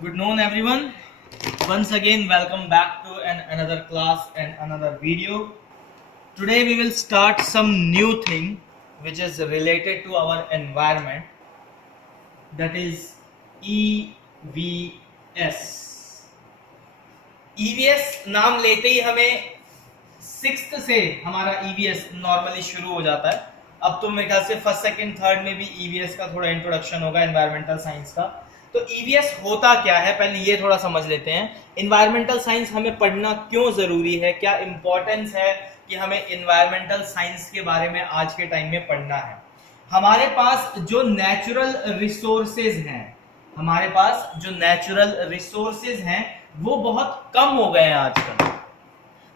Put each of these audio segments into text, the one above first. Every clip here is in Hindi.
Good noon, everyone. Once again, welcome back to another class and another video. Today, we will start some new thing which is related to our environment, that is EVS. EVS नाम लेते ही हमें सिक्स्थ से हमारा EVS नॉर्मली शुरू हो जाता है. अब तो मेरे ख्याल से फर्स्ट सेकंड थर्ड में भी EVS का थोड़ा इंट्रोडक्शन होगा एनवायरमेंटल साइंस का. तो EVS होता क्या है, पहले ये थोड़ा समझ लेते हैं. इन्वायरमेंटल साइंस हमें पढ़ना क्यों जरूरी है, क्या इंपॉर्टेंस है कि हमें इन्वायरमेंटल साइंस के बारे में आज के टाइम में पढ़ना है. हमारे पास जो नेचुरल रिसोर्सेज हैं वो बहुत कम हो गए हैं आजकल.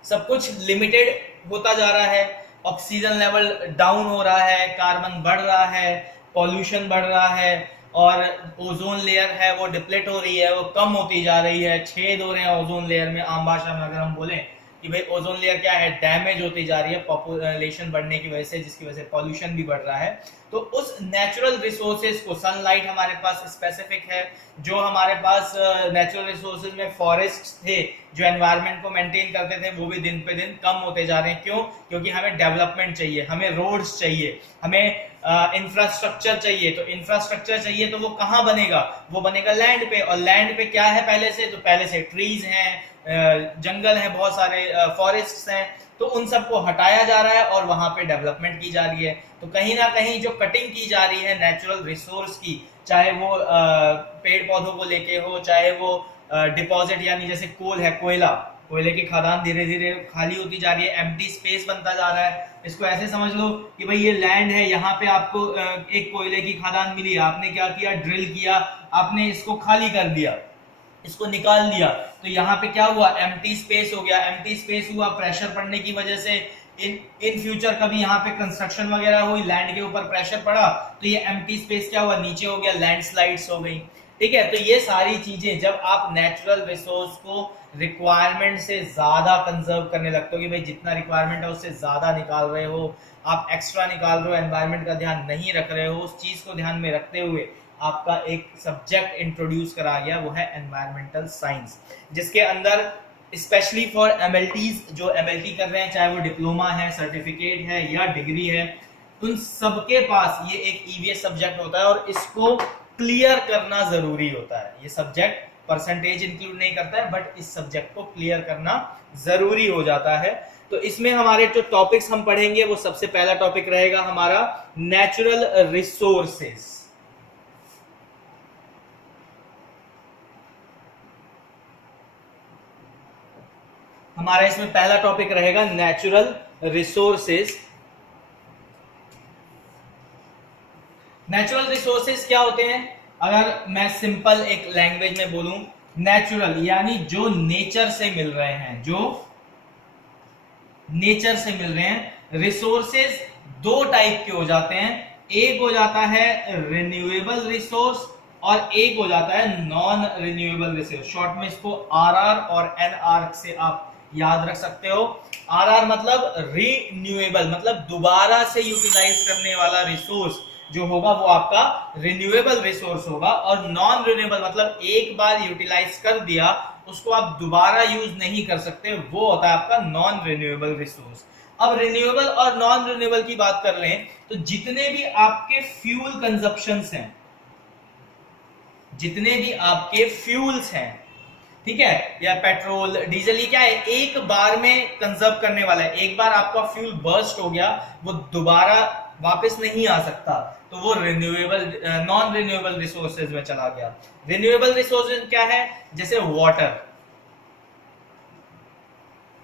सब कुछ लिमिटेड होता जा रहा है. ऑक्सीजन लेवल डाउन हो रहा है, कार्बन बढ़ रहा है, पॉल्यूशन बढ़ रहा है, और ओजोन लेयर है वो डिप्लेट हो रही है, वो कम होती जा रही है. छेद हो रहे हैं ओजोन लेयर में. आम भाषा में अगर हम बोलें कि भाई ओजोन लेयर क्या है, डैमेज होती जा रही है पॉपुलेशन बढ़ने की वजह से, जिसकी वजह से पॉल्यूशन भी बढ़ रहा है. तो उस नेचुरल रिसोर्सेज को, सनलाइट हमारे पास स्पेसिफिक है, जो हमारे पास नेचुरल रिसोर्सेज में फॉरेस्ट थे जो एनवायरनमेंट को मेंटेन करते थे, वो भी दिन पे दिन कम होते जा रहे हैं. क्यों? क्योंकि हमें डेवलपमेंट चाहिए, हमें रोड्स चाहिए, हमें इंफ्रास्ट्रक्चर चाहिए. तो इंफ्रास्ट्रक्चर चाहिए तो वो कहाँ बनेगा? वो बनेगा लैंड पे. और लैंड पे क्या है पहले से? तो पहले से ट्रीज हैं, जंगल है, बहुत सारे फॉरेस्ट हैं. तो उन सबको हटाया जा रहा है और वहां पे डेवलपमेंट की जा रही है. तो कहीं ना कहीं जो कटिंग की जा रही है नेचुरल रिसोर्स की, चाहे वो पेड़ पौधों को लेके हो, चाहे वो डिपॉजिट यानी जैसे कोल है, कोयले की खदान धीरे धीरे खाली होती जा रही है, एम्प्टी स्पेस बनता जा रहा है. इसको ऐसे समझ लो कि भाई ये लैंड है, यहाँ पे आपको एक कोयले की खदान मिली, आपने क्या किया, ड्रिल किया, आपने इसको खाली कर दिया, इसको निकाल दिया. तो यहाँ पे क्या हुआ, एम्प्टी स्पेस हो गया. एम्प्टी स्पेस हुआ, प्रेशर पड़ने की वजह से इन फ्यूचर कभी यहाँ पे कंस्ट्रक्शन वगैरह हुई, लैंड के ऊपर प्रेशर पड़ा, तो ये एम्प्टी स्पेस क्या हुआ, नीचे हो गया, लैंडस्लाइड्स हो गई. ठीक है. तो ये सारी चीजें, जब आप नेचुरल रिसोर्स को रिक्वायरमेंट से ज्यादा कंजर्व करने लगते हो कि भाई जितना रिक्वायरमेंट है उससे ज्यादा निकाल रहे हो, आप एक्स्ट्रा निकाल रहे हो, एनवायरमेंट का ध्यान नहीं रख रहे हो, उस चीज को ध्यान में रखते हुए आपका एक सब्जेक्ट इंट्रोड्यूस करा गया, वो है एनवायरमेंटल साइंस, जिसके अंदर स्पेशली फॉर एमएलटीज, जो एमएलटी कर रहे हैं, चाहे वो डिप्लोमा है, सर्टिफिकेट है या डिग्री है, उन सबके पास ये एक ईवीएस सब्जेक्ट होता है और इसको क्लियर करना जरूरी होता है. ये सब्जेक्ट परसेंटेज इंक्लूड नहीं करता है, बट इस सब्जेक्ट को क्लियर करना जरूरी हो जाता है. तो इसमें हमारे जो टॉपिक्स हम पढ़ेंगे, वो सबसे पहला टॉपिक रहेगा हमारा नेचुरल रिसोर्सेज. हमारा इसमें पहला टॉपिक रहेगा नेचुरल रिसोर्सेज. नेचुरल रिसोर्सेज क्या होते हैं? अगर मैं सिंपल एक लैंग्वेज में बोलूं, नेचुरल यानी जो नेचर से मिल रहे हैं, जो नेचर से मिल रहे हैं. रिसोर्सेज दो टाइप के हो जाते हैं. एक हो जाता है रिन्यूएबल रिसोर्स और एक हो जाता है नॉन रिन्यूएबल रिसोर्स. शॉर्ट में इसको आरआर और एनआर से आप याद रख सकते हो. आरआर मतलब रिन्यूएबल, मतलब दोबारा से यूटिलाइज करने वाला रिसोर्स जो होगा वो आपका रिन्यूएबल रिसोर्स होगा. और नॉन रिन्यूएबल मतलब एक बार यूटिलाइज कर दिया, उसको आप दोबारा यूज नहीं कर सकते, वो होता है आपका नॉन रिन्यूएबल रिसोर्स. अब रिन्यूएबल और नॉन रिन्यूएबल की बात कर लें तो जितने भी आपके फ्यूल कंजप्शंस हैं, जितने भी आपके फ्यूल्स हैं, ठीक है, या पेट्रोल, डीजल, ये क्या है, एक बार में कंजर्व करने वाला है. एक बार आपका फ्यूल बर्स्ट हो गया, वो दोबारा वापस नहीं आ सकता, तो वो रिन्यूएबल, नॉन रिन्यूएबल रिसोर्सेज में चला गया. रिन्यूएबल रिसोर्सेज क्या है? जैसे वाटर.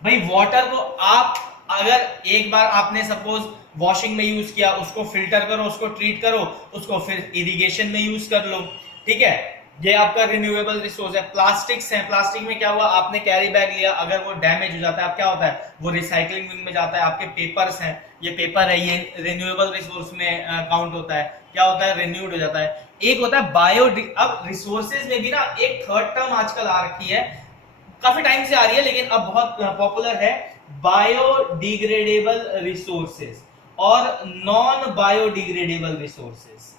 भाई वाटर को आप अगर एक बार आपने सपोज वॉशिंग में यूज किया, उसको फिल्टर करो, उसको ट्रीट करो, उसको फिर इरिगेशन में यूज कर लो, ठीक है, ये आपका रिन्यूएबल रिसोर्स है. प्लास्टिक्स हैं, प्लास्टिक में क्या हुआ, आपने कैरी बैग लिया, अगर वो डैमेज हो जाता है, अब क्या होता है, वो रिसाइकलिंग में जाता है. आपके पेपर्स हैं, ये पेपर है, ये रिन्यूएबल रिसोर्स में काउंट होता है. क्या होता है, रिन्यूड हो जाता है. एक होता है बायो. अब रिसोर्सेज में भी ना एक थर्ड टर्म आजकल आ रखी है, काफी टाइम से आ रही है लेकिन अब बहुत पॉपुलर है, बायोडिग्रेडेबल रिसोर्सेज और नॉन बायोडिग्रेडेबल रिसोर्सेज.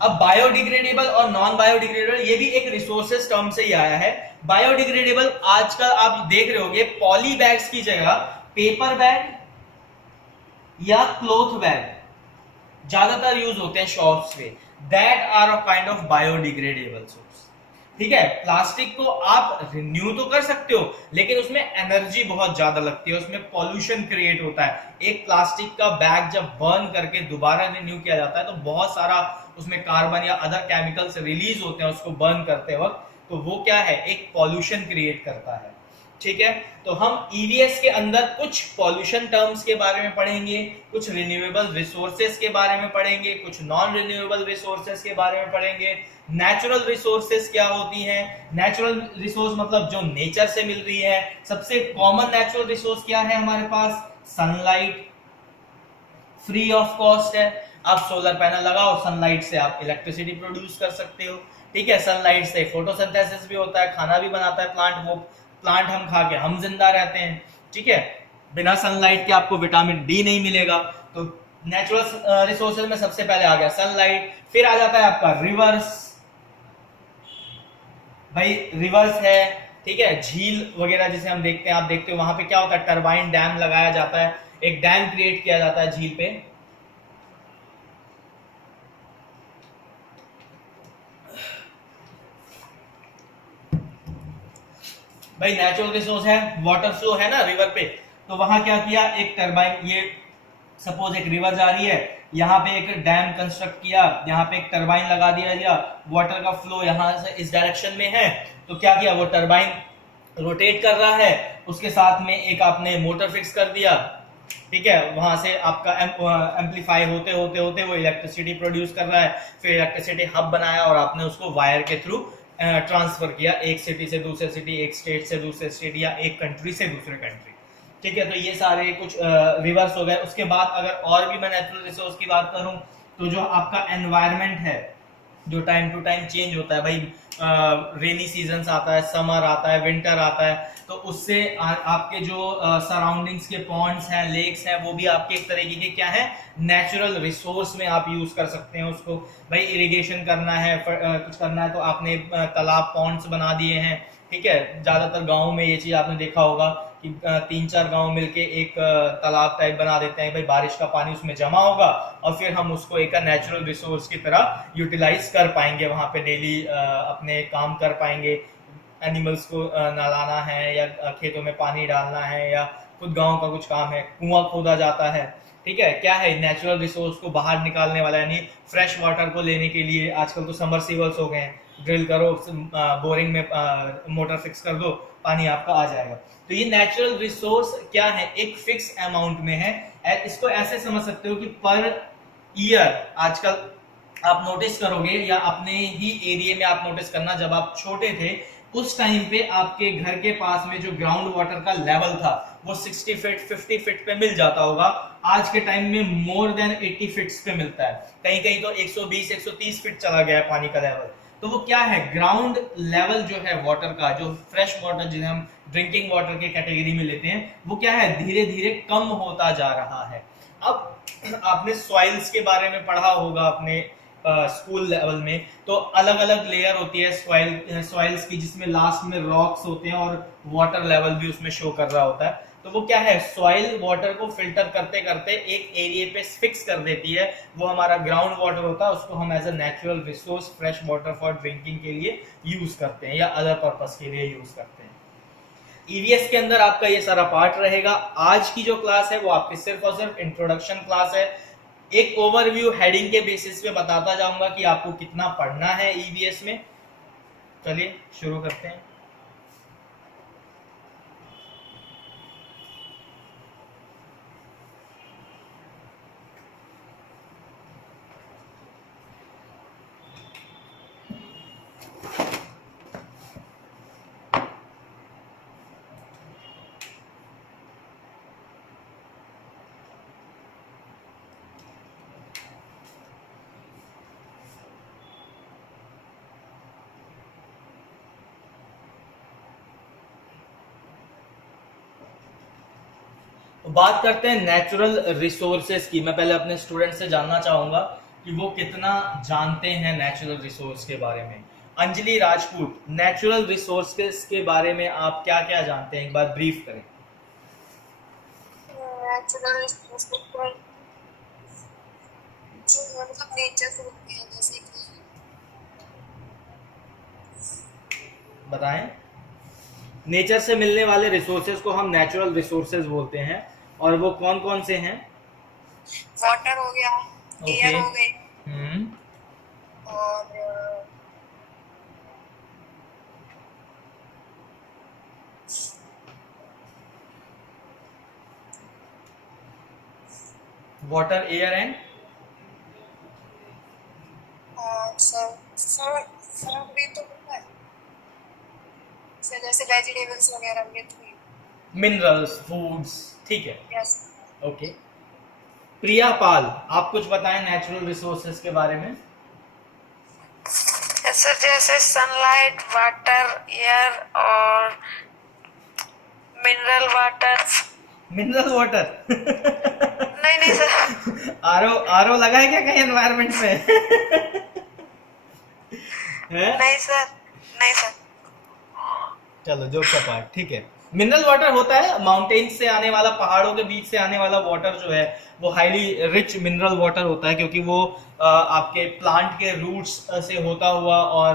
अब बायोडिग्रेडेबल और नॉन बायोडिग्रेडेबल ये भी एक रिसोर्सेज टर्म से ही आया है। बायोडिग्रेडेबल आजकल आप देख रहे होंगे पॉली बैग्स की जगह पेपर बैग या क्लॉथ बैग ज्यादातर यूज होते हैं शॉप्स पे, that are a kind of biodegradable source. ठीक है, प्लास्टिक को आप रिन्यू तो कर सकते हो लेकिन उसमें एनर्जी बहुत ज्यादा लगती है, उसमें पॉल्यूशन क्रिएट होता है। एक प्लास्टिक का बैग जब बर्न करके दोबारा रिन्यू किया जाता है तो बहुत सारा उसमें कार्बन या अदर केमिकल्स रिलीज होते हैं उसको बर्न करते वक्त, तो वो क्या है, एक पॉल्यूशन क्रिएट करता है। ठीक है, तो हम ईवीएस के अंदर कुछ पॉल्यूशन टर्म्स के बारे में पढ़ेंगे, कुछ रिन्यूएबल रिसोर्सेज के बारे में पढ़ेंगे, कुछ नॉन रिन्यूएबल रिसोर्सेज के बारे में पढ़ेंगे। नेचुरल रिसोर्सेज क्या होती हैं, नेचुरल रिसोर्स मतलब जो नेचर से मिल रही है। सबसे कॉमन नेचुरल रिसोर्स क्या है हमारे पास, सनलाइट, फ्री ऑफ कॉस्ट है। आप सोलर पैनल लगाओ, सनलाइट से आप इलेक्ट्रिसिटी प्रोड्यूस कर सकते हो। ठीक है, सनलाइट से फोटोसिंथेसिस भी होता है, खाना भी बनाता है प्लांट, वो प्लांट हम खा के हम जिंदा रहते हैं। ठीक है, बिना सनलाइट के आपको विटामिन डी नहीं मिलेगा। तो नेचुरल रिसोर्सेज में सबसे पहले आ गया सनलाइट, फिर आ जाता है आपका रिवर्स। भाई रिवर्स है, ठीक है, झील वगैरह जिसे हम देखते हैं, आप देखते हो वहां पे क्या होता है, टरबाइन डैम लगाया जाता है, एक डैम क्रिएट किया जाता है झील पे। भाई नेचुरल रिसोर्स है, वाटर फ्लो है ना रिवर पे, तो वहां क्या किया, एक टरबाइन, ये सपोज एक रिवर जा रही है, यहाँ पे एक डैम कंस्ट्रक्ट किया, यहाँ पे एक टरबाइन लगा दिया, वाटर का फ्लो यहाँ से इस डायरेक्शन में है, तो क्या किया, वो टरबाइन रोटेट कर रहा है, उसके साथ में एक आपने मोटर फिक्स कर दिया। ठीक है, वहां से आपका एम्पलीफाई होते होते होते वो इलेक्ट्रिसिटी प्रोड्यूस कर रहा है, फिर इलेक्ट्रिसिटी हब बनाया और आपने उसको वायर के थ्रू ट्रांसफर किया, एक सिटी से दूसरे सिटी, एक स्टेट से दूसरे स्टेट, या एक कंट्री से दूसरे कंट्री। ठीक है, तो ये सारे कुछ रिवर्स हो गए। उसके बाद अगर और भी मैं नेचुरल रिसोर्स की बात करूं तो जो आपका एनवायरनमेंट है, जो टाइम टू टाइम चेंज होता है, भाई रेनी सीजन आता है, समर आता है, विंटर आता है, तो उससे आपके जो सराउंडिंग्स के पॉन्ड्स हैं, लेक्स हैं, वो भी आपके एक तरीके के क्या है, नेचुरल रिसोर्स में आप यूज कर सकते हैं उसको। भाई इरिगेशन करना है, कुछ करना है, तो आपने तालाब, पॉन्ड्स बना दिए हैं। ठीक है, ज्यादातर गाँव में ये चीज आपने देखा होगा कि 3-4 गांव मिलके एक तालाब टाइप बना देते हैं, भाई बारिश का पानी उसमें जमा होगा और फिर हम उसको एक नेचुरल रिसोर्स की तरह यूटिलाइज कर पाएंगे, वहां पे डेली अपने काम कर पाएंगे, एनिमल्स को नहलाना है या खेतों में पानी डालना है या खुद गांव का कुछ काम है, कुआं खोदा जाता है। ठीक है, क्या है, नेचुरल रिसोर्स को बाहर निकालने वाला, यानी फ्रेश वाटर को लेने के लिए आजकल तो सबमर्सिबल्स हो गए हैं, ड्रिल करो, बोरिंग में मोटर फिक्स कर दो, पानी आपका आ जाएगा। तो ये नेचुरल रिसोर्स क्या है, एक फिक्स अमाउंट में है। इसको ऐसे समझ सकते हो कि पर ईयर, आजकल आप नोटिस करोगे या अपने ही एरिया में आप नोटिस करना, जब आप छोटे थे उस टाइम पे आपके घर के पास में जो ग्राउंड वाटर का लेवल था वो 60 फीट 50 फीट पे मिल जाता होगा, आज के टाइम में मोर देन 80 फीट्स पे मिलता है, कहीं कहीं तो 120 130 फीट चला गया है पानी का लेवल। तो वो क्या है, ग्राउंड लेवल जो है वाटर का, जो फ्रेश वाटर जिन्हें हम ड्रिंकिंग वाटर के कैटेगरी में लेते हैं, वो क्या है, धीरे धीरे कम होता जा रहा है। अब आपने सॉइल्स के बारे में पढ़ा होगा अपने स्कूल लेवल में, तो अलग अलग लेयर होती है सॉइल्स की, जिसमें लास्ट में रॉक्स होते हैं और वाटर लेवल भी उसमें शो कर रहा होता है। तो वो क्या है, सॉइल वाटर को फिल्टर करते करते एक एरिया पे फिक्स कर देती है, वो हमारा ग्राउंड वाटर होता है, उसको हम as a natural resource fresh water for drinking के लिए यूज करते हैं या अदर पर्पस के लिए यूज करते हैं। ईवीएस के अंदर आपका ये सारा पार्ट रहेगा। आज की जो क्लास है वो आपकी सिर्फ और सिर्फ इंट्रोडक्शन क्लास है, एक ओवरव्यू हेडिंग के बेसिस पे बताता जाऊंगा कि आपको कितना पढ़ना है ईवीएस में। चलिए शुरू करते हैं। बात करते हैं नेचुरल रिसोर्सेज की। मैं पहले अपने स्टूडेंट से जानना चाहूंगा कि वो कितना जानते हैं नेचुरल रिसोर्स के बारे में। अंजलि राजपूत, नेचुरल रिसोर्सेज के बारे में आप क्या क्या जानते हैं, एक बार ब्रीफ करें। नेचुरल रिसोर्स जो मतलब नेचर से होते हैं, जैसे कि बताएं। नेचर से मिलने वाले रिसोर्सेज को हम नेचुरल रिसोर्सेज बोलते हैं, और वो कौन कौन से हैं? वाटर हो गया, एयर हो गए, और वाटर, एयर एंड फूड भी तो होता है, जैसे वेजिटेबल्स वगैरह भी तो मिनरल्स, फूड्स, ठीक है। यस। ओके, प्रिया पाल, आप कुछ बताएं नेचुरल रिसोर्सेज के बारे में। सर जैसे सनलाइट, वाटर, एयर और मिनरल वाटर। मिनरल वाटर नहीं सर। आरओ, आरओ लगा है क्या कहीं एनवायरनमेंट में? नहीं सर। चलो जोक्स अपार्ट, ठीक है। मिनरल वाटर होता है माउंटेन से आने वाला, पहाड़ों के बीच से आने वाला वाटर जो है वो हाईली रिच मिनरल वाटर होता है, क्योंकि वो आपके प्लांट के रूट्स से होता हुआ और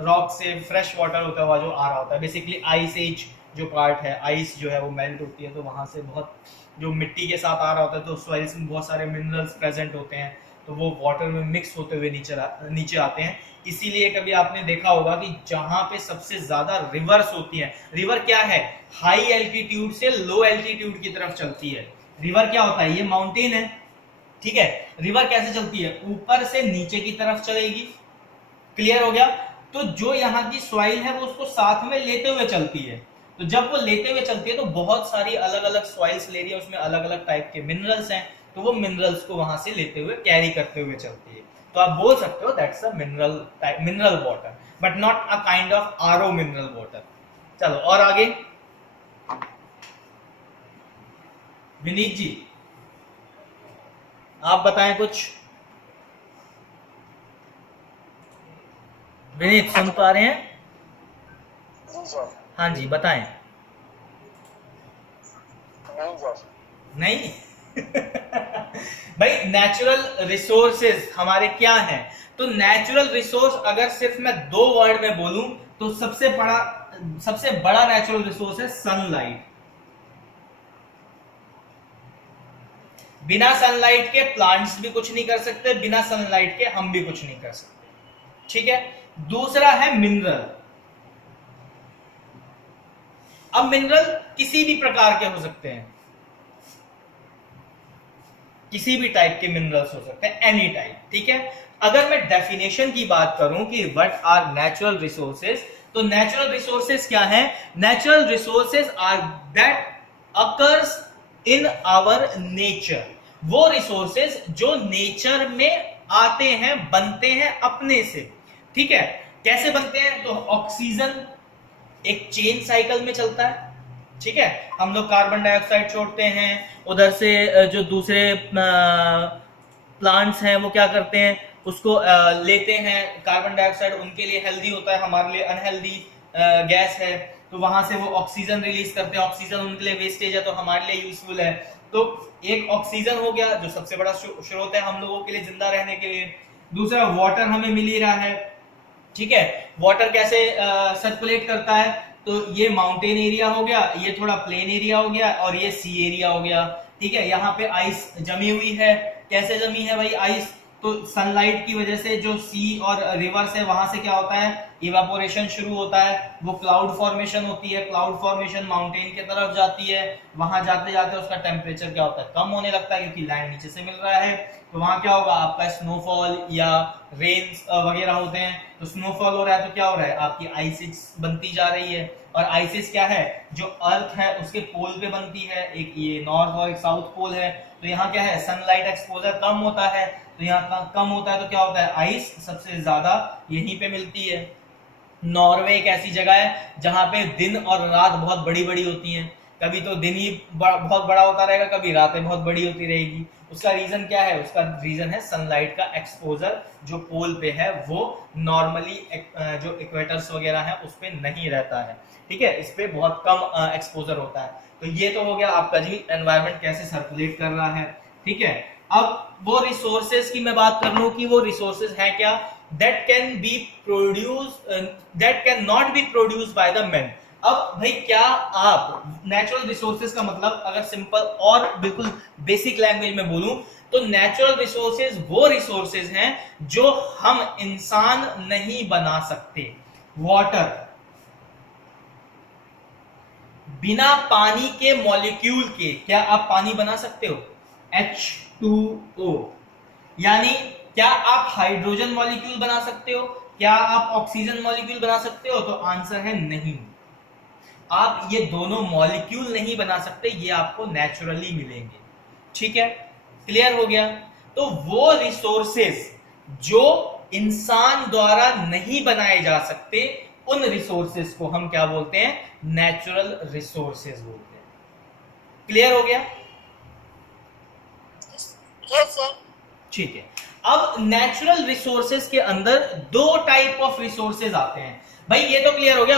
रॉक से फ्रेश वाटर होता हुआ जो आ रहा होता है। बेसिकली आइस एज जो पार्ट है, आइस जो है वो मेल्ट होती है, तो वहां से बहुत जो मिट्टी के साथ आ रहा होता है, तो सॉइल्स में बहुत सारे मिनरल्स प्रेजेंट होते हैं, तो वो वाटर में मिक्स होते हुए नीचे आते हैं। इसीलिए कभी आपने देखा होगा कि जहां पे सबसे ज्यादा रिवर्स होती है, रिवर क्या है, हाई एल्टीट्यूड से लो एल्टीट्यूड की तरफ चलती है। रिवर क्या होता है, ये माउंटेन है, ठीक है, रिवर कैसे चलती है, ऊपर से नीचे की तरफ चलेगी। क्लियर हो गया? तो जो यहाँ की सॉइल है वो उसको साथ में लेते हुए चलती है, तो जब वो लेते हुए चलती है तो बहुत सारी अलग अलग सॉइल्स ले रही है, उसमें अलग अलग टाइप के मिनरल्स हैं, तो वो मिनरल्स को वहां से लेते हुए कैरी करते हुए चलती है। तो आप बोल सकते हो that's a mineral water, but not a kind of RO mineral water. चलो और आगे, विनीत जी आप बताएं कुछ। विनीत सुन पा रहे हैं? हाँ जी बताएं। नहीं भाई नेचुरल रिसोर्सेज हमारे क्या हैं? तो नेचुरल रिसोर्स अगर सिर्फ मैं 2 वर्ड में बोलूं तो सबसे बड़ा नेचुरल रिसोर्स है सनलाइट। बिना सनलाइट के प्लांट्स भी कुछ नहीं कर सकते, बिना सनलाइट के हम भी कुछ नहीं कर सकते, ठीक है। दूसरा है मिनरल। अब मिनरल किसी भी प्रकार के हो सकते हैं, किसी भी टाइप के मिनरल्स हो सकते हैं, एनी टाइप, ठीक है। अगर मैं डेफिनेशन की बात करूं कि व्हाट आर नेचुरल रिसोर्सेज, तो नेचुरल रिसोर्सेज क्या है? Natural resources are that occurs in our nature, वो रिसोर्सेज जो नेचर में आते हैं, बनते हैं अपने से, ठीक है। कैसे बनते हैं? तो ऑक्सीजन एक चेन साइकिल में चलता है, ठीक है, हम लोग कार्बन डाइऑक्साइड छोड़ते हैं, उधर से जो दूसरे प्लांट्स हैं वो क्या करते हैं, उसको लेते हैं, कार्बन डाइऑक्साइड उनके लिए हेल्दी होता है, हमारे लिए अनहेल्दी गैस है, तो वहां से वो ऑक्सीजन रिलीज करते हैं, ऑक्सीजन उनके लिए वेस्टेज है तो हमारे लिए यूजफुल है। तो एक ऑक्सीजन हो गया जो सबसे बड़ा स्रोत है हम लोगों के लिए जिंदा रहने के लिए। दूसरा वाटर हमें मिल ही रहा है, ठीक है। वाटर कैसे सर्कुलेट करता है? तो ये माउंटेन एरिया हो गया, ये थोड़ा प्लेन एरिया हो गया, और ये सी एरिया हो गया, ठीक है। यहाँ पे आइस जमी हुई है, कैसे जमी है भाई आइस? तो सनलाइट की वजह से जो सी और रिवर्स है वहां से क्या होता है, इवापोरेशन शुरू होता है, वो क्लाउड फॉर्मेशन होती है, क्लाउड फॉर्मेशन माउंटेन की तरफ जाती है, वहां जाते जाते उसका टेम्परेचर क्या होता है, कम होने लगता है, क्योंकि लैंड नीचे से मिल रहा है, तो वहां क्या होगा, आपका स्नोफॉल या रेन्स वगैरह होते हैं। तो स्नोफॉल हो रहा है तो क्या हो रहा है, आपकी आइसिस बनती जा रही है, और आइसिस क्या है, जो अर्थ है उसके पोल पे बनती है, एक ये नॉर्थ और एक साउथ पोल है, तो यहाँ क्या है, सनलाइट एक्सपोजर कम होता है, तो यहाँ कम होता है तो क्या होता है, आइस सबसे ज्यादा यहीं पे मिलती है। नॉर्वे एक ऐसी जगह है जहां पे दिन और रात बहुत बड़ी बड़ी होती हैं, कभी तो दिन ही बहुत बड़ा होता रहेगा, कभी रातें बहुत बड़ी होती रहेगी। उसका रीजन क्या है? उसका रीजन है सनलाइट का एक्सपोजर जो पोल पे है वो नॉर्मली जो इक्वेटर्स वगैरह है उस पे नहीं रहता है, ठीक है, इस पे बहुत कम एक्सपोजर होता है। तो ये तो हो गया आपका जी एनवायरनमेंट कैसे सर्कुलेट कर रहा है, ठीक है। अब वो रिसोर्सेज की मैं बात कर लूं कि वो रिसोर्सेज है क्या, that can be produce, that can not be produce by the man. अब भाई क्या आप नेचुरल रिसोर्सेज का मतलब अगर सिंपल और बिल्कुल बेसिक लैंग्वेज में बोलूं तो नेचुरल रिसोर्सेज वो रिसोर्सेज हैं जो हम इंसान नहीं बना सकते। वाटर, बिना पानी के मॉलिक्यूल के क्या आप पानी बना सकते हो? H2O। यानी क्या आप हाइड्रोजन मॉलिक्यूल बना सकते हो? क्या आप ऑक्सीजन मॉलिक्यूल बना सकते हो? तो आंसर है नहीं, आप ये दोनों मॉलिक्यूल नहीं बना सकते, ये आपको नेचुरली मिलेंगे, ठीक है, क्लियर हो गया। तो वो रिसोर्सेज जो इंसान द्वारा नहीं बनाए जा सकते उन रिसोर्सेज को हम क्या बोलते हैं? नेचुरल रिसोर्सेज बोलते हैं। क्लियर हो गया? Yes, sir. ठीक है। अब नेचुरल रिसोर्सेज के अंदर दो टाइप ऑफ रिसोर्सेज आते हैं। भाई ये तो क्लियर हो गया,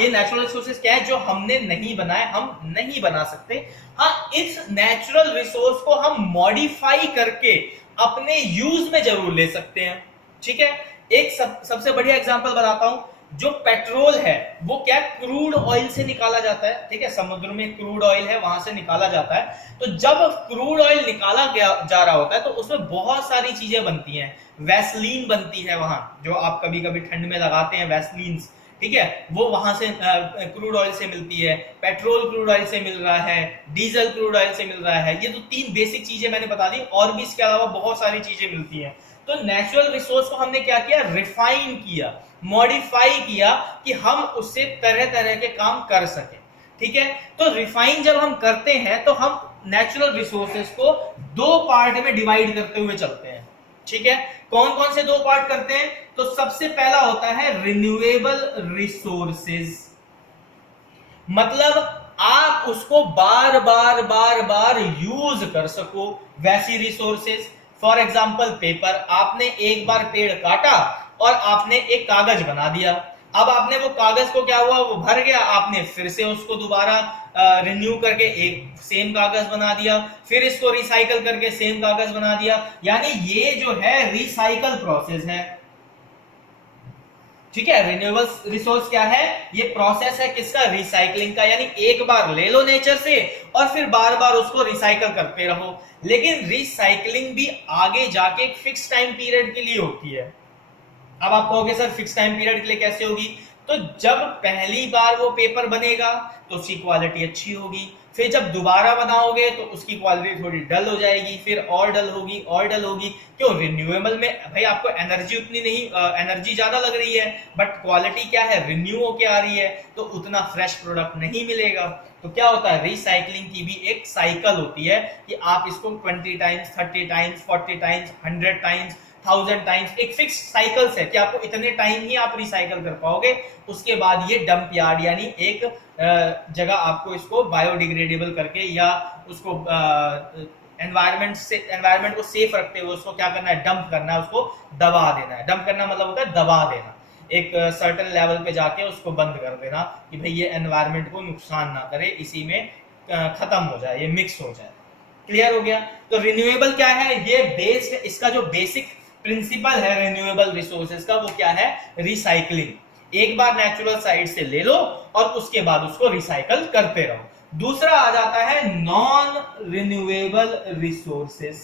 ये नेचुरल रिसोर्सेज क्या है? जो हमने नहीं बनाए, हम नहीं बना सकते। हाँ, इस नेचुरल रिसोर्स को हम मॉडिफाई करके अपने यूज में जरूर ले सकते हैं, ठीक है। एक सबसे बढ़िया एग्जांपल बताता हूं। जो पेट्रोल है वो क्या क्रूड ऑयल से निकाला जाता है, ठीक है, समुद्र में क्रूड ऑयल है वहां से निकाला जाता है। तो जब क्रूड ऑयल निकाला जा रहा होता है तो उसमें बहुत सारी चीजें बनती हैं। वैसलीन बनती है वहां, जो आप कभी कभी ठंड में लगाते हैं वैसलीन्स, ठीक है, वो वहां से क्रूड ऑयल से मिलती है। पेट्रोल क्रूड ऑयल से मिल रहा है, डीजल क्रूड ऑयल से मिल रहा है। ये तो तीन बेसिक चीजें मैंने बता दी, और भी इसके अलावा बहुत सारी चीजें मिलती हैं। तो नेचुरल रिसोर्स को हमने क्या किया? रिफाइन किया, मॉडिफाई किया कि हम उससे तरह तरह के काम कर सके, ठीक है। तो रिफाइन जब हम करते हैं तो हम नेचुरल रिसोर्सेज को दो पार्ट में डिवाइड करते हुए चलते हैं, ठीक है। कौन कौन से दो पार्ट करते हैं? तो सबसे पहला होता है रिन्यूएबल रिसोर्सेज, मतलब आप उसको बार बार बार बार यूज कर सको वैसी रिसोर्सेज। फॉर एग्जाम्पल पेपर, आपने एक बार पेड़ काटा और आपने एक कागज बना दिया। अब आपने वो कागज को क्या हुआ, वो भर गया, आपने फिर से उसको दोबारा रिन्यू करके एक सेम कागज बना दिया, फिर इसको रिसाइकल करके सेम कागज बना दिया। यानी ये जो है रिसाइकल प्रोसेस है, ठीक है। रिन्यूएबल रिसोर्स क्या है? ये प्रोसेस है किसका? रिसाइकलिंग का। यानी एक बार ले लो नेचर से और फिर बार बार उसको रिसाइकल करते रहो। लेकिन रिसाइकलिंग भी आगे जाके एक फिक्स टाइम पीरियड के लिए होती है। अब आप कहोगे सर फिक्स टाइम पीरियड के लिए कैसे होगी? तो जब पहली बार वो पेपर बनेगा तो उसकी क्वालिटी अच्छी होगी, फिर जब दोबारा बनाओगे तो उसकी क्वालिटी थोड़ी डल हो जाएगी, फिर और डल होगी और डल होगी। क्यों? रिन्यूएबल में भाई आपको एनर्जी उतनी नहीं, एनर्जी ज्यादा लग रही है, बट क्वालिटी क्या है? रिन्यू होके आ रही है, तो उतना फ्रेश प्रोडक्ट नहीं मिलेगा। तो क्या होता है? रिसाइकलिंग की भी एक साइकिल होती है कि आप इसको 20 times, 30 times, 40 times, 100 times, 1000 times, एक फिक्स साइकिल्स है कि आपको इतने टाइम ही आप रिसाइकल कर पाओगे। उसके बाद ये डंप यार्ड यानी एक जगह आपको इसको बायोडिग्रेडेबल करके या उसको एनवायरनमेंट को सेफ रखते हुए उसको क्या करना है? डंप करना है, उसको दबा देना है। डंप करना मतलब होता है दबा देना, एक सर्टेन लेवल पे जाके उसको बंद कर देना कि भाई ये एनवायरनमेंट को नुकसान ना करे, इसी में खत्म हो जाए, ये मिक्स हो जाए। क्लियर हो गया? तो रिन्यूएबल क्या है? ये बेस्ड, इसका जो बेसिक प्रिंसिपल है रिन्यूएबल रिसोर्सेज का वो क्या है? रिसाइकलिंग। एक बार नेचुरल साइड से ले लो और उसके बाद उसको रिसाइकल करते रहो। दूसरा आ जाता है non renewable resources.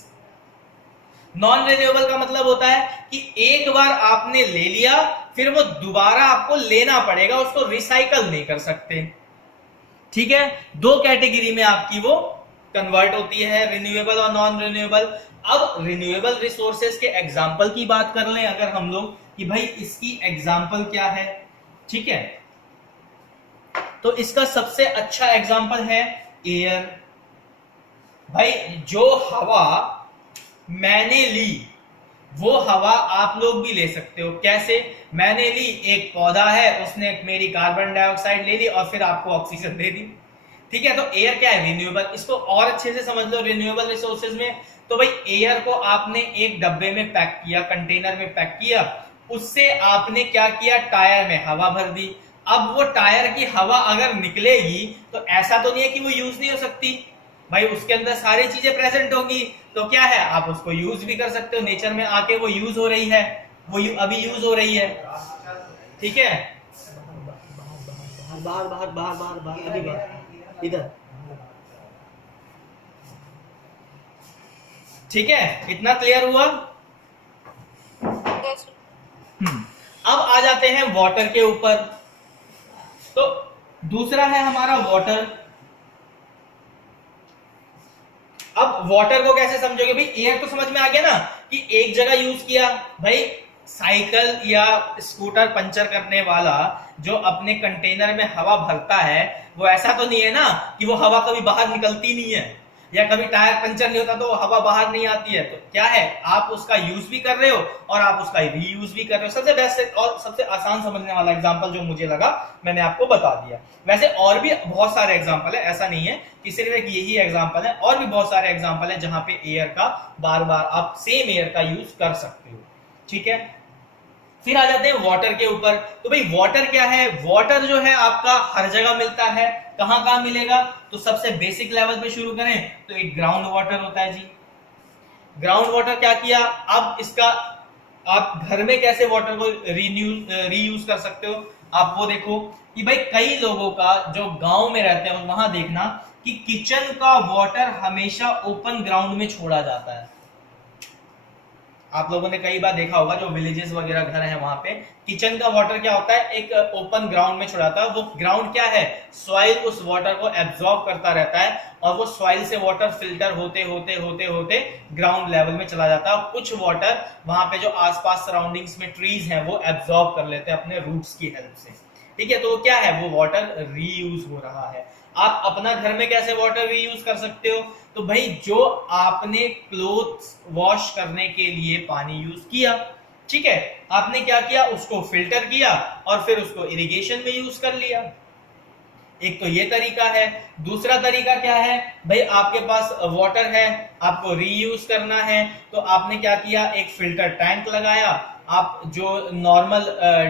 Non renewable का मतलब होता है कि एक बार आपने ले लिया फिर वो दोबारा आपको लेना पड़ेगा, उसको रिसाइकल नहीं कर सकते, ठीक है। दो कैटेगरी में आपकी वो कन्वर्ट होती है, रिन्यूएबल और नॉन रिन्यूएबल। अब रिन्यूएबल रिसोर्सेज के एग्जांपल की बात कर लें अगर हम लोग कि भाई इसकी एग्जांपल क्या है, ठीक है, तो इसका सबसे अच्छा एग्जांपल है एयर। भाई जो हवा मैंने ली वो हवा आप लोग भी ले सकते हो। कैसे? मैंने ली, एक पौधा है, उसने मेरी कार्बन डाइऑक्साइड ले ली और फिर आपको ऑक्सीजन दे दी। ठीक है, तो एयर क्या है? रिन्यूएबल। इसको और अच्छे से समझ लो रिन्यूएबल रिसोर्सेज में। तो भाई एयर को आपने एक डब्बे में पैक किया, कंटेनर में पैक किया, उससे आपने क्या किया? टायर में हवा भर दी। अब वो टायर की हवा अगर निकलेगी तो ऐसा तो नहीं है कि वो यूज नहीं हो सकती भाई, उसके अंदर सारी चीजें प्रेजेंट होगी। तो क्या है, आप उसको यूज भी कर सकते हो, नेचर में आके वो यूज हो रही है, अभी यूज हो रही है। ठीक है, बाहर बाहर बाहर बाहर बाहर अभी बाहर इधर। ठीक है, इतना क्लियर हुआ? Yes. अब आ जाते हैं वाटर के ऊपर। तो दूसरा है हमारा वाटर। अब वाटर को कैसे समझोगे भाई? एयर तो समझ में आ गया ना कि एक जगह यूज किया भाई, साइकिल या स्कूटर पंचर करने वाला जो अपने कंटेनर में हवा भरता है, वो ऐसा तो नहीं है ना कि वो हवा कभी बाहर निकलती नहीं है, या कभी टायर पंचर नहीं होता तो हवा बाहर नहीं आती है। तो क्या है, आप उसका यूज भी कर रहे हो और आप उसका रीयूज भी कर रहे हो। सबसे बेस्ट और सबसे आसान समझने वाला एग्जांपल जो मुझे लगा मैंने आपको बता दिया। वैसे और भी बहुत सारे एग्जांपल है, ऐसा नहीं है कि सिर्फ एक यही एग्जांपल है, और भी बहुत सारे एग्जांपल है जहां पे एयर का बार बार आप सेम एयर का यूज कर सकते हो। ठीक है, फिर आ जाते हैं वाटर के ऊपर। तो भाई वाटर क्या है? वाटर जो है आपका हर जगह मिलता है। कहां कहां मिलेगा? तो सबसे बेसिक लेवल पे शुरू करें तो एक ग्राउंड वाटर होता है जी। ग्राउंड वाटर क्या किया? अब इसका आप घर में कैसे वाटर को रीयूज कर सकते हो, आप वो देखो कि भाई कई लोगों का जो गांव में रहते हैं वहां देखना कि किचन का वाटर हमेशा ओपन ग्राउंड में छोड़ा जाता है। आप लोगों ने कई बार देखा होगा जो विलेजेस वगैरह घर है वहां पे किचन का वाटर क्या होता है, एक ओपन ग्राउंड में छोड़ाता है। वो ग्राउंड क्या है? सॉइल उस वाटर को एब्जॉर्ब करता रहता है और वो सॉइल से वाटर फिल्टर होते होते होते होते ग्राउंड लेवल में चला जाता है। और कुछ वाटर वहां पे जो आसपास सराउंडिंग्स में ट्रीज हैं वो एब्जॉर्ब कर लेते हैं अपने रूट्स की हेल्प से। ठीक है, तो क्या है? वो वाटर रीयूज हो रहा है। आप अपना घर में कैसे वाटर रीयूज कर सकते हो? तो भाई जो आपने क्लोथ्स वॉश करने के लिए पानी यूज किया, ठीक है, आपने क्या किया? उसको फिल्टर किया और फिर उसको इरिगेशन में यूज कर लिया। एक तो ये तरीका है। दूसरा तरीका क्या है? भाई आपके पास वाटर है, आपको रीयूज करना है, तो आपने क्या किया? एक फिल्टर टैंक लगाया। आप जो नॉर्मल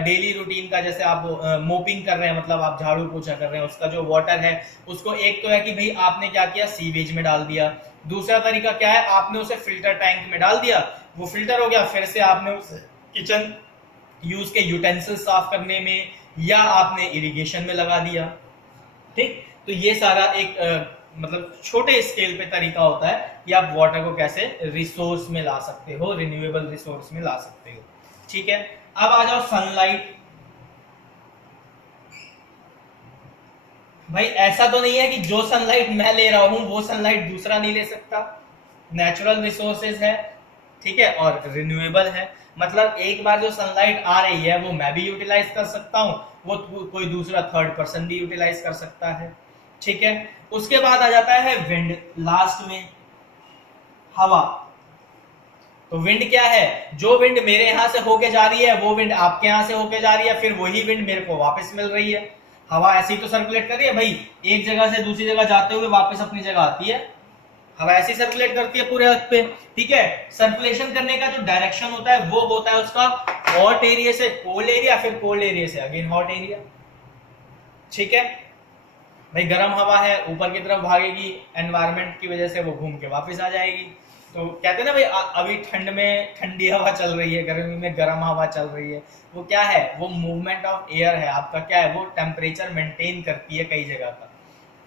डेली रूटीन का, जैसे आप मोपिंग कर रहे हैं, मतलब आप झाड़ू पोछा कर रहे हैं, उसका जो वाटर है उसको, एक तो है कि भाई आपने क्या किया? सीवेज में डाल दिया। दूसरा तरीका क्या है? आपने उसे फिल्टर टैंक में डाल दिया, वो फिल्टर हो गया, फिर से आपने उसे किचन यूज के यूटेंसिल साफ करने में या आपने इरिगेशन में लगा दिया। ठीक, तो ये सारा एक मतलब छोटे स्केल पे तरीका होता है कि आप वाटर को कैसे रिसोर्स में ला सकते हो, रिन्यूएबल रिसोर्स में ला सकते हो। ठीक है, अब आ जाओ सनलाइट। भाई ऐसा तो नहीं है कि जो सनलाइट मैं ले रहा हूं वो सनलाइट दूसरा नहीं ले सकता। नेचुरल रिसोर्सेज है, ठीक है, और रिन्यूएबल है। मतलब एक बार जो सनलाइट आ रही है वो मैं भी यूटिलाइज कर सकता हूं, वो कोई दूसरा थर्ड पर्सन भी यूटिलाइज कर सकता है। ठीक है, उसके बाद आ जाता है विंड, लास्ट में हवा। तो विंड क्या है? जो विंड मेरे यहां से होके जा रही है वो विंड आपके यहां से होके जा रही है, फिर वही विंड मेरे को वापस मिल रही है। हवा ऐसी तो सर्कुलेट कर रही है भाई, एक जगह से दूसरी जगह जाते हुए वापस अपनी जगह आती है। हवा ऐसी सर्कुलेट करती है पूरे अर्थ पे। ठीक है, सर्कुलेशन करने का जो डायरेक्शन होता है वो होता है उसका हॉट एरिया से कोल्ड एरिया, फिर कोल्ड एरिया से अगेन हॉट एरिया। ठीक है भाई, गर्म हवा है ऊपर की तरफ भागेगी, एनवायरमेंट की वजह से वो घूम के वापस आ जाएगी। तो कहते हैं ना भाई, अभी ठंड में ठंडी हवा चल रही है, गर्मी में गर्म हवा चल रही है। वो क्या है? वो मूवमेंट ऑफ एयर है आपका। क्या है? वो टेम्परेचर मेंटेन करती है कई जगह का।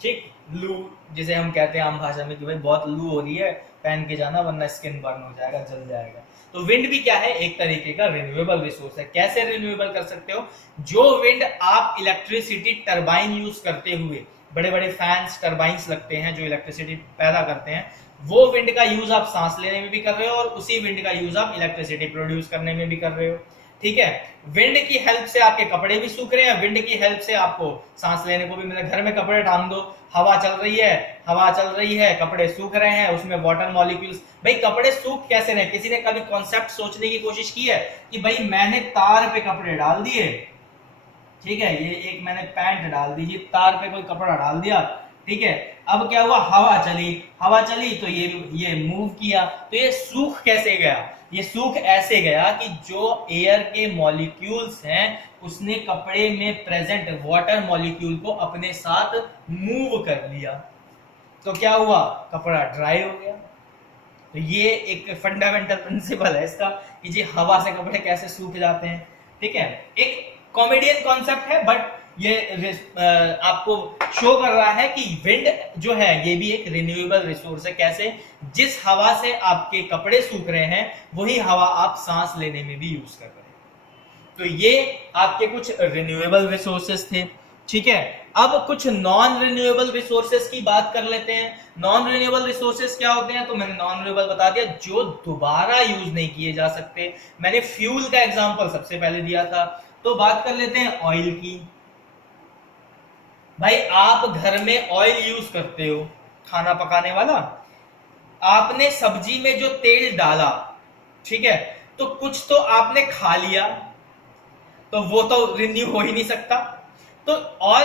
ठीक, लू जिसे हम कहते हैं आम भाषा में कि भाई बहुत लू हो रही है, पहन के जाना वरना स्किन बर्न हो जाएगा, जल जाएगा। तो विंड भी क्या है? एक तरीके का रिन्यूएबल रिसोर्स है। कैसे रिन्यूएबल कर सकते हो? जो विंड आप इलेक्ट्रिसिटी टरबाइन यूज करते हुए, बड़े बड़े फैंस टरबाइंस लगते हैं जो इलेक्ट्रिसिटी पैदा करते हैं, वो विंड का यूज आप सांस लेने में भी कर रहे हो और उसी विंड का यूज आप इलेक्ट्रिसिटी प्रोड्यूस करने में भी कर रहे हो। ठीक है, विंड की हेल्प से आपके कपड़े भी सूख रहे हैं, विंड की हेल्प से आपको सांस लेने को भी मिल रहा है। घर में कपड़े टांग दो, हवा चल रही है, हवा चल रही है, कपड़े सूख रहे हैं, उसमें वाटर मॉलिक्यूल्स। भाई कपड़े सूख कैसे रहे? किसी ने कभी कॉन्सेप्ट सोचने की कोशिश की है कि भाई मैंने तार पे कपड़े डाल दिए, ठीक है, ये एक मैंने पैंट डाल दी, तार पे कोई कपड़ा डाल दिया, ठीक है। अब क्या हुआ, हवा चली तो ये मूव किया, तो ये सूख कैसे गया, ये सूख ऐसे गया कि जो एयर के मॉलिक्यूल्स हैं उसने कपड़े में प्रेजेंट वाटर मॉलिक्यूल को अपने साथ मूव कर लिया, तो क्या हुआ, कपड़ा ड्राई हो गया। तो ये एक फंडामेंटल प्रिंसिपल है इसका कि जी हवा से कपड़े कैसे सूख जाते हैं। ठीक है, एक कॉमेडियन कॉन्सेप्ट है बट ये आपको शो कर रहा है कि विंड जो है ये भी एक रिन्यूएबल रिसोर्स है। कैसे, जिस हवा से आपके कपड़े सूख रहे हैं वही हवा आप सांस लेने में भी यूज कर रहे हैं। तो ये आपके कुछ रिन्यूएबल रिसोर्सेस थे। ठीक है, अब कुछ नॉन रिन्यूएबल रिसोर्सेस की बात कर लेते हैं। नॉन रिन्यूएबल रिसोर्सेस क्या होते हैं, तो मैंने नॉन रिन्यूएबल बता दिया, जो दोबारा यूज नहीं किए जा सकते। मैंने फ्यूल का एग्जांपल सबसे पहले दिया था। तो बात कर लेते हैं ऑयल की। भाई आप घर में ऑयल यूज करते हो, खाना पकाने वाला, आपने सब्जी में जो तेल डाला, ठीक है, तो कुछ तो आपने खा लिया, तो वो तो रिन्यू हो ही नहीं सकता। तो और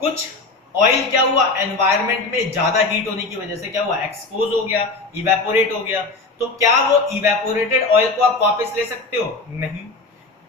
कुछ ऑयल क्या हुआ, एनवायरनमेंट में ज्यादा हीट होने की वजह से क्या हुआ, एक्सपोज हो गया, इवेपोरेट हो गया। तो क्या वो इवेपोरेटेड ऑयल को आप वापस ले सकते हो, नहीं।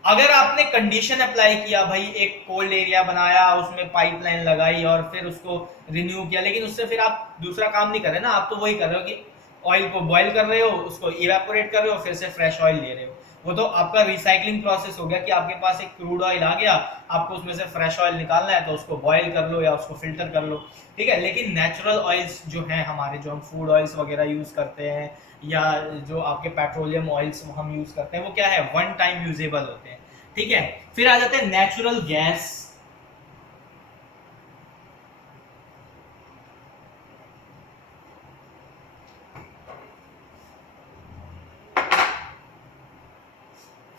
अगर आपने कंडीशन अप्लाई किया, भाई एक कोल्ड एरिया बनाया, उसमें पाइपलाइन लगाई और फिर उसको रिन्यू किया, लेकिन उससे फिर आप दूसरा काम नहीं कर रहे ना, आप तो वही कर रहे हो कि ऑयल को बॉईल कर रहे हो, उसको इवेपोरेट कर रहे हो, फिर से फ्रेश ऑयल ले रहे हो। वो तो आपका रिसाइकलिंग प्रोसेस हो गया कि आपके पास एक क्रूड ऑयल आ गया, आपको उसमें से फ्रेश ऑयल निकालना है तो उसको बॉईल कर लो या उसको फिल्टर कर लो। ठीक है, लेकिन नेचुरल ऑयल्स जो हैं हमारे, जो हम फूड ऑयल्स वगैरह यूज करते हैं या जो आपके पेट्रोलियम ऑयल्स हम यूज करते हैं, वो क्या है, वन टाइम यूजेबल होते हैं। ठीक है, फिर आ जाते हैं नेचुरल गैस।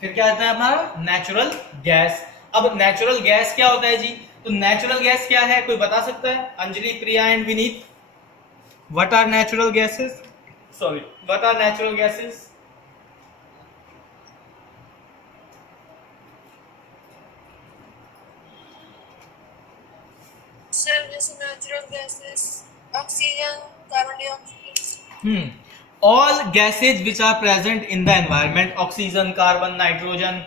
फिर क्या आता है हमारा नेचुरल गैस। अब नेचुरल गैस क्या होता है जी, तो नेचुरल गैस क्या है, कोई बता सकता है, Anjali, Priya and Vineet, what are natural gases, sorry what are natural gases? Sir जैसे natural gases oxygen, carbon dioxide. All gases which are present in the environment, oxygen, carbon, nitrogen,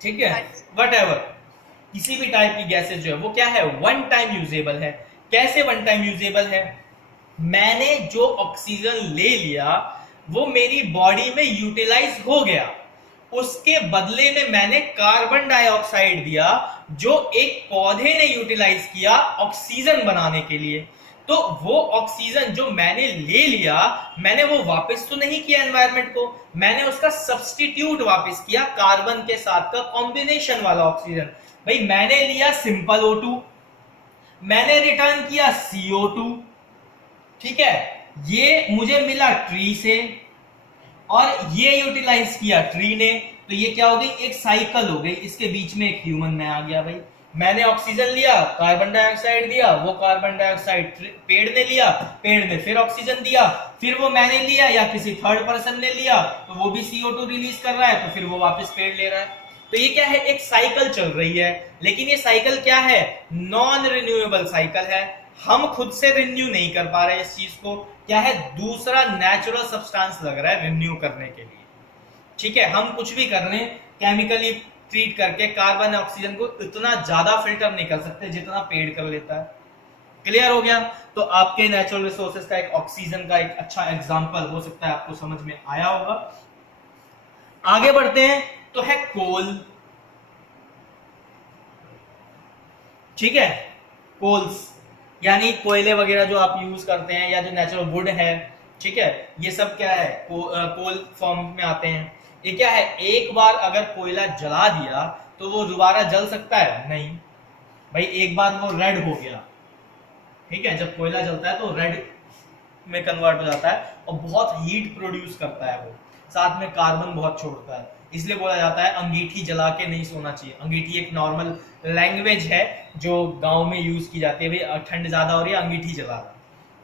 ठीक है, whatever, किसी भी टाइप की गैसेस जो है वो क्या है, वन टाइम यूजेबल है। कैसे वन टाइम यूजेबल है, मैंने जो ऑक्सीजन ले लिया वो मेरी बॉडी में यूटिलाइज हो गया, उसके बदले में मैंने कार्बन डाइऑक्साइड दिया जो एक पौधे ने यूटिलाइज किया ऑक्सीजन बनाने के लिए। तो वो ऑक्सीजन जो मैंने ले लिया, मैंने वो वापस तो नहीं किया एनवायरनमेंट को, मैंने उसका सब्स्टिट्यूट वापस किया कार्बन के साथ का कॉम्बिनेशन वाला ऑक्सीजन। भाई मैंने लिया सिंपल O2, मैंने रिटर्न किया CO2, ठीक है, ये मुझे मिला ट्री से और ये यूटिलाइज किया ट्री ने, तो ये क्या हो गई, एक साइकिल हो गई, इसके बीच में एक ह्यूमन में आ गया। भाई मैंने ऑक्सीजन लिया, कार्बन डाइऑक्साइड दिया, वो कार्बन डाइऑक्साइड पेड़ ने लिया, पेड़ ने फिर ऑक्सीजन दिया, फिर वो मैंने लिया या किसी थर्ड पर्सन ने लिया तो वो भी CO2 रिलीज कर रहा है, तो फिर वो वापस पेड़ ले रहा है। तो ये क्या है, एक साइकिल चल रही है, लेकिन ये साइकिल क्या है, नॉन रिन्यूएबल साइकिल है। हम खुद से रिन्यू नहीं कर पा रहे इस चीज को, क्या है, दूसरा नेचुरल सब्सटेंस लग रहा है रिन्यू करने के लिए। ठीक है, हम कुछ भी कर रहे हैं केमिकली ट्रीट करके कार्बन ऑक्सीजन को इतना ज्यादा फिल्टर नहीं कर सकते जितना पेड़ कर लेता है। क्लियर हो गया? तो आपके नेचुरल रिसोर्सेज का एक ऑक्सीजन का एक अच्छा एग्जांपल हो सकता है, आपको समझ में आया होगा। आगे बढ़ते हैं, तो है कोल। ठीक है, कोल्स यानी कोयले वगैरह जो आप यूज करते हैं या जो नेचुरल वुड है, ठीक है, ये सब क्या है, कोल फॉर्म में आते हैं। ये क्या है, एक बार अगर कोयला जला दिया तो वो दोबारा जल सकता है? नहीं भाई, एक बार वो रेड हो गया, ठीक है, जब कोयला जलता है तो रेड में कन्वर्ट हो जाता है और बहुत हीट प्रोड्यूस करता है वो, साथ में कार्बन बहुत छोड़ता है। इसलिए बोला जाता है अंगीठी जला के नहीं सोना चाहिए। अंगीठी एक नॉर्मल लैंग्वेज है जो गांव में यूज की जाती है, भाई ठंड ज्यादा हो रही है, अंगीठी जला लो,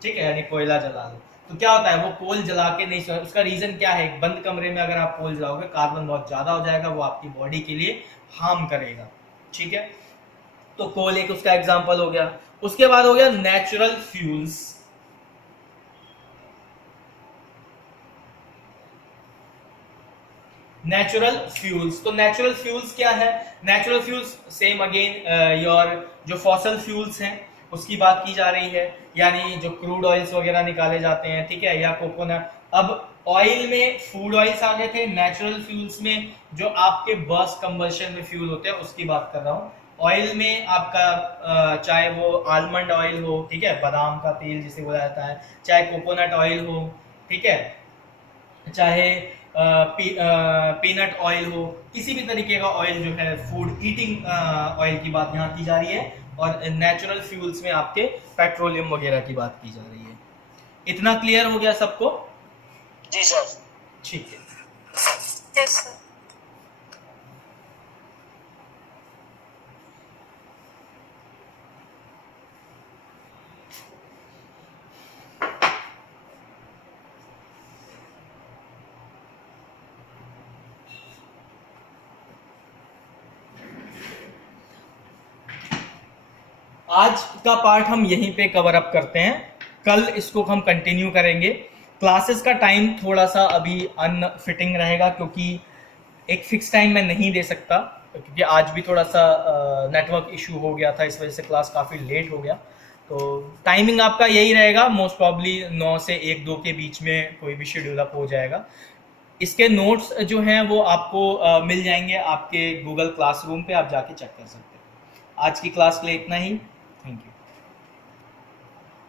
ठीक है, यानी कोयला जला लो। तो क्या होता है, वो कोल जला के नहीं सोना। उसका रीजन क्या है, एक बंद कमरे में अगर आप कोल जलाओगे कार्बन बहुत ज्यादा हो जाएगा, वो आपकी बॉडी के लिए हार्म करेगा। ठीक है, तो कोल एक उसका एग्जांपल हो गया। उसके बाद हो गया नेचुरल फ्यूल्स। नेचुरल फ्यूल्स, तो नेचुरल फ्यूल्स क्या है? Natural fuels same again your जो फॉसल फ्यूल्स हैं उसकी बात की जा रही है, यानी जो क्रूड ऑयल्स वगैरह निकाले जाते हैं, ठीक है, या कोकोनट। अब ऑयल में फूड ऑयल्स आ गए थे, नेचुरल फ्यूल्स में जो आपके बर्स्ट कंबशन में फ्यूल होते हैं उसकी बात कर रहा हूँ। ऑयल में आपका चाहे वो आलमंड ऑयल हो, ठीक है, बादाम का तेल जिसे बोला जाता है, चाहे कोकोनट ऑयल हो, ठीक है, चाहे पीनट ऑयल हो, किसी भी तरीके का ऑयल जो है फूड ईटिंग ऑयल की बात यहाँ की जा रही है, और नेचुरल फ्यूल्स में आपके पेट्रोलियम वगैरह की बात की जा रही है। इतना क्लियर हो गया सबको? जी सर। ठीक है। Yes, sir. आज का पार्ट हम यहीं पे कवर अप करते हैं, कल इसको हम कंटिन्यू करेंगे। क्लासेस का टाइम थोड़ा सा अभी अनफिटिंग रहेगा क्योंकि एक फिक्स टाइम मैं नहीं दे सकता, क्योंकि आज भी थोड़ा सा नेटवर्क इशू हो गया था, इस वजह से क्लास काफ़ी लेट हो गया। तो टाइमिंग आपका यही रहेगा, मोस्ट प्रॉब्ली 9 से 1-2 के बीच में कोई भी शेड्यूल अप हो जाएगा। इसके नोट्स जो हैं वो आपको मिल जाएंगे आपके गूगल क्लासरूम पे, आप जाके चेक कर सकते हैं। आज की क्लास के लिए इतना ही। Thank you.